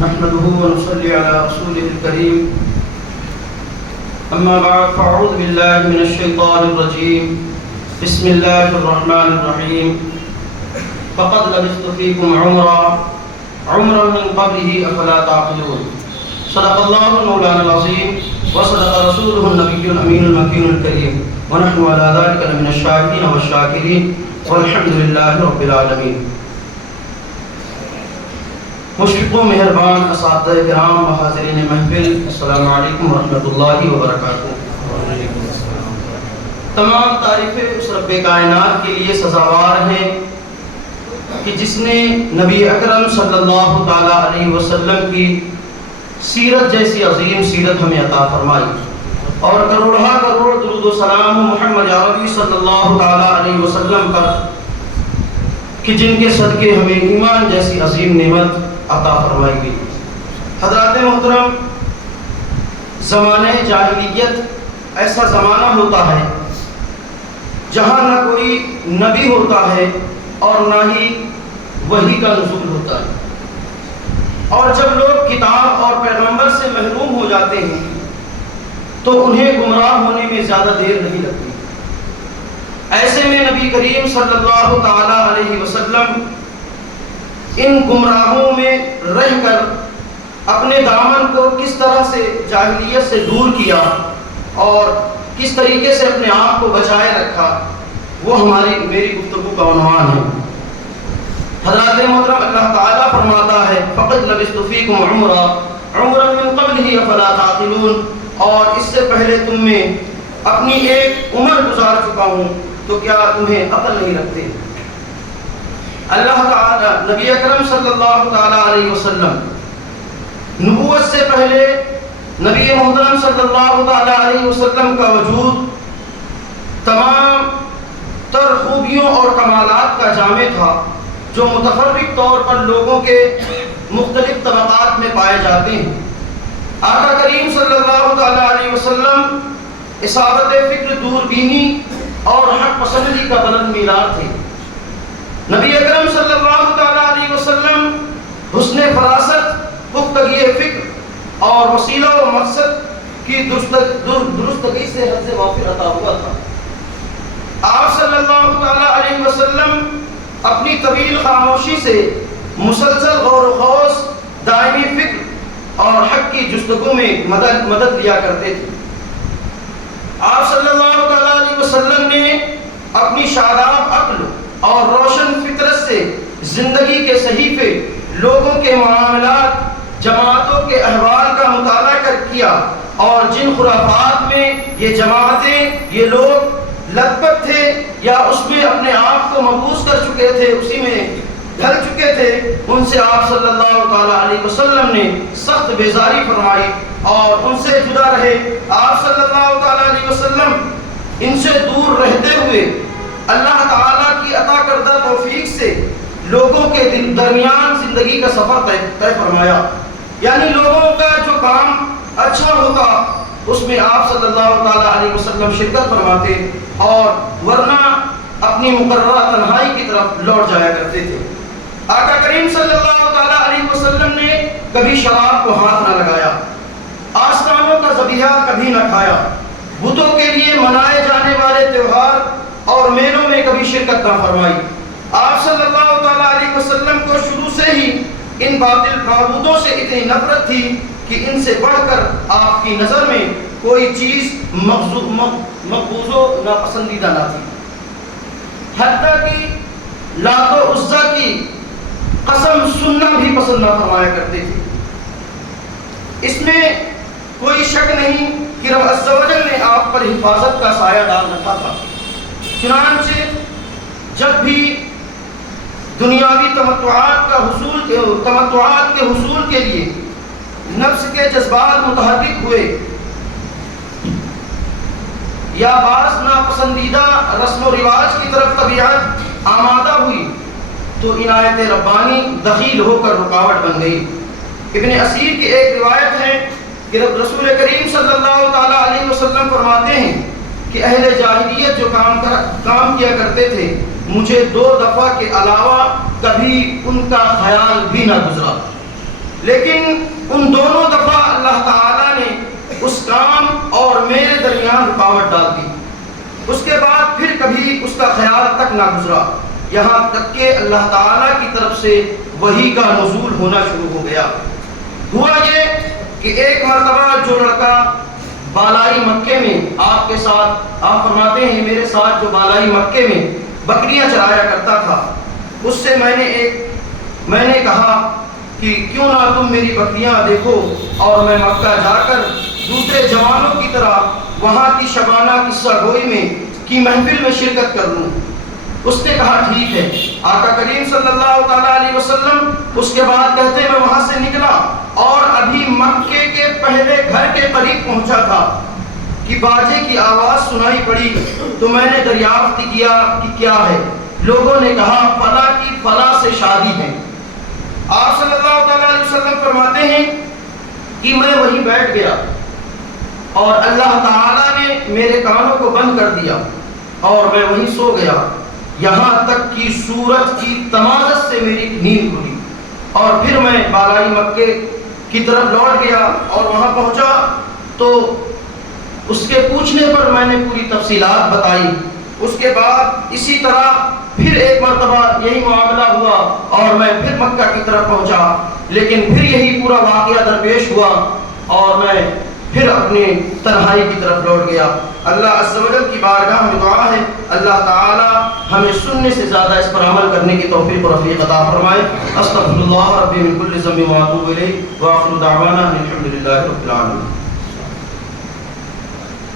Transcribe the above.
نحمده ونصلي على رسوله الكريم. أما بعد فأعوذ بالله من الشيطان الرجيم. بسم الله الرحمن الرحيم. فقد لبثت فيكم عمرا من قبله أفلا تعقلون. صدق الله المولانا العظيم وصدق رسوله النبي الأمين المكين الكريم ونحن على ذلك لمن الشاهدين والشاكرين والحمد لله رب العالمين. مشفق و مہربان اساتذہ کرام و حاضرین محفل، السلام علیکم ورحمۃ اللہ وبرکاتہ. تمام تعریفیں اس رب کائنات کے لیے سزاوار ہیں کہ جس نے نبی اکرم صلی اللہ تعالی علیہ وسلم کی سیرت جیسی عظیم سیرت ہمیں عطا فرمائی، اور کروڑہ کروڑ درود و سلام محمد عربی صلی اللہ تعالی علیہ وسلم پر کہ جن کے صدقے ہمیں ایمان جیسی عظیم نعمت عطا فرمائی گئی. حضرات محترم، زمانہ جاہلیت ایسا زمانہ ہوتا ہے جہاں نہ کوئی نبی ہوتا ہے اور نہ ہی وحی کا نزول ہوتا ہے، اور جب لوگ کتاب اور پیغمبر سے محروم ہو جاتے ہیں تو انہیں گمراہ ہونے میں زیادہ دیر نہیں لگتی. ایسے میں نبی کریم صلی اللہ تعالی علیہ وسلم ان گمراہوں میں رہ کر اپنے دامن کو کس طرح سے جاہلیت سے دور کیا اور کس طریقے سے اپنے آپ کو بچائے رکھا، وہ میری گفتگو کا عنوان ہے. حضرات محترم، اللہ تعالیٰ فرماتا ہے فقد لبثت فیکم عمرا من قبلہ افلا تعقلون، اور اس سے پہلے تم میں اپنی ایک عمر گزار چکا ہوں تو کیا تمہیں عقل نہیں رکھتے. اللہ تعالیٰ نبی اکرم صلی اللہ تعالی علیہ وسلم نبوت سے پہلے نبی محترم صلی اللہ تعالی علیہ وسلم کا وجود تمام تر خوبیوں اور کمالات کا جامع تھا جو متفرق طور پر لوگوں کے مختلف طبقات میں پائے جاتے ہیں. آقا کریم صلی اللہ تعالی علیہ وسلم اصابت فکر، دوربینی اور حق پسندی کا بلند معیار تھے. نبی اکرم صلی اللہ تعالی علیہ وسلم حسن فراست، پختگی فکر اور وسیلہ و مقصد کی درستگی سے حد سے وافر عطا ہوا تھا. آپ صلی اللہ تعالی علیہ وسلم اپنی طویل خاموشی سے مسلسل غور و خوض، دائمی فکر اور حق کی جستجو میں مدد لیا کرتے تھے. آپ صلی اللہ تعالی علیہ وسلم نے اپنی شاداب عقل اور روشن فطرت سے زندگی کے صحیفے، لوگوں کے معاملات، جماعتوں کے احوال کا مطالعہ کیا، اور جن خرافات میں یہ جماعتیں، یہ لوگ لطپت تھے یا اس میں اپنے آپ کو مبعوث کر چکے تھے، اسی میں ڈھل چکے تھے، ان سے آپ صلی اللہ تعالی علیہ وسلم نے سخت بیزاری فرمائی اور ان سے جدا رہے. آپ صلی اللہ تعالی علیہ وسلم ان سے دور رہتے ہوئے اللہ تعالیٰ کی عطا کردہ توفیق سے لوگوں کے درمیان زندگی کا سفر طے فرمایا. یعنی لوگوں کا جو کام اچھا ہوتا اس میں آپ صلی اللہ تعالی علیہ وسلم شرکت فرماتے، اور ورنہ اپنی مقررہ تنہائی کی طرف لوٹ جایا کرتے تھے. آقا کریم صلی اللہ تعالی علیہ وسلم نے کبھی شراب کو ہاتھ نہ لگایا، آستانوں کا ذبیحہ کبھی نہ کھایا، بتوں کے لیے منائے جانے والے تہوار اور میلوں میں کبھی شرکت نہ فرمائی. آپ صلی اللہ تعالی علیہ وسلم کو شروع سے ہی ان باطل معبودوں سے اتنی نفرت تھی کہ ان سے بڑھ کر آپ کی نظر میں کوئی چیز مقبوض و ناپسندیدہ نہ تھی. حتیٰ کہ لات و عزا کی قسم سننا بھی پسند نہ فرمایا کرتے تھے. اس میں کوئی شک نہیں کہ رب عز و جل نے آپ پر حفاظت کا سایہ ڈال رکھا تھا. چنانچہ جب بھی دنیاوی تمتعات کے حصول کے لیے نفس کے جذبات متحرک ہوئے یا بعض ناپسندیدہ رسم و رواج کی طرف طبیعت آمادہ ہوئی تو عنایت ربانی دخیل ہو کر رکاوٹ بن گئی. ابن اسیر کی ایک روایت ہے کہ رسول کریم صلی اللہ تعالی علیہ وسلم فرماتے ہیں کہ اہل جاہلیت جو کام کیا کرتے تھے مجھے 2 دفعہ کے علاوہ کبھی ان کا خیال بھی نہ گزرا. لیکن ان دونوں دفعہ اللہ تعالیٰ نے اس کام اور میرے درمیان رکاوٹ ڈال دی. اس کے بعد پھر کبھی اس کا خیال تک نہ گزرا، یہاں تک کہ اللہ تعالیٰ کی طرف سے وحی کا نزول ہونا شروع ہو گیا. ہوا یہ کہ ایک مرتبہ جو لڑکا بالائی مکے میں آپ کے ساتھ، آپ فرماتے ہیں میرے ساتھ جو بالائی مکے میں بکریاں چرایا کرتا تھا، اس سے میں نے کہا کہ کیوں نہ تم میری بکریاں دیکھو اور میں مکہ جا کر دوسرے جوانوں کی طرح وہاں کی شبانہ قصہ گوئی میں کی محفل میں شرکت کر لوں. اس نے کہا ٹھیک ہے. آقا کریم صلی اللہ تعالیٰ علیہ وسلم اس کے بعد کہتے ہیں میں وہاں سے نکلا اور ابھی مکے کے پہلے گھر کے قریب پہنچا تھا کہ باجے کی آواز سنائی پڑی تو میں نے دریافت کیا کہ کیا ہے. لوگوں نے کہا فلاں کی فلاں سے شادی ہے. آپ صلی اللہ تعالیٰ علیہ وسلم فرماتے ہیں کہ میں وہیں بیٹھ گیا اور اللہ تعالیٰ نے میرے کانوں کو بند کر دیا اور میں وہیں سو گیا، یہاں تک کہ سورج کی تمازت سے میری نیند کھلی. اور پھر میں بالائی مکے کی طرف لوٹ گیا اور وہاں پہنچا تو اس کے پوچھنے پر میں نے پوری تفصیلات بتائی. اس کے بعد اسی طرح پھر ایک مرتبہ یہی معاملہ ہوا اور میں پھر مکہ کی طرف پہنچا، لیکن پھر یہی پورا واقعہ درپیش ہوا اور میں پھر اپنی تنہائی کی طرف لوٹ گیا. اللہ عز و جل کی بارگاہ میں دعا ہے اللہ تعالی ہمیں سننے سے زیادہ اس پر عمل کرنے کی توفیق و رفیق عطا فرمائے. استغفر اللہ ربی من کل ذنب و اتوب الیہ واخر دعوانا الحمد للہ رب العالمین.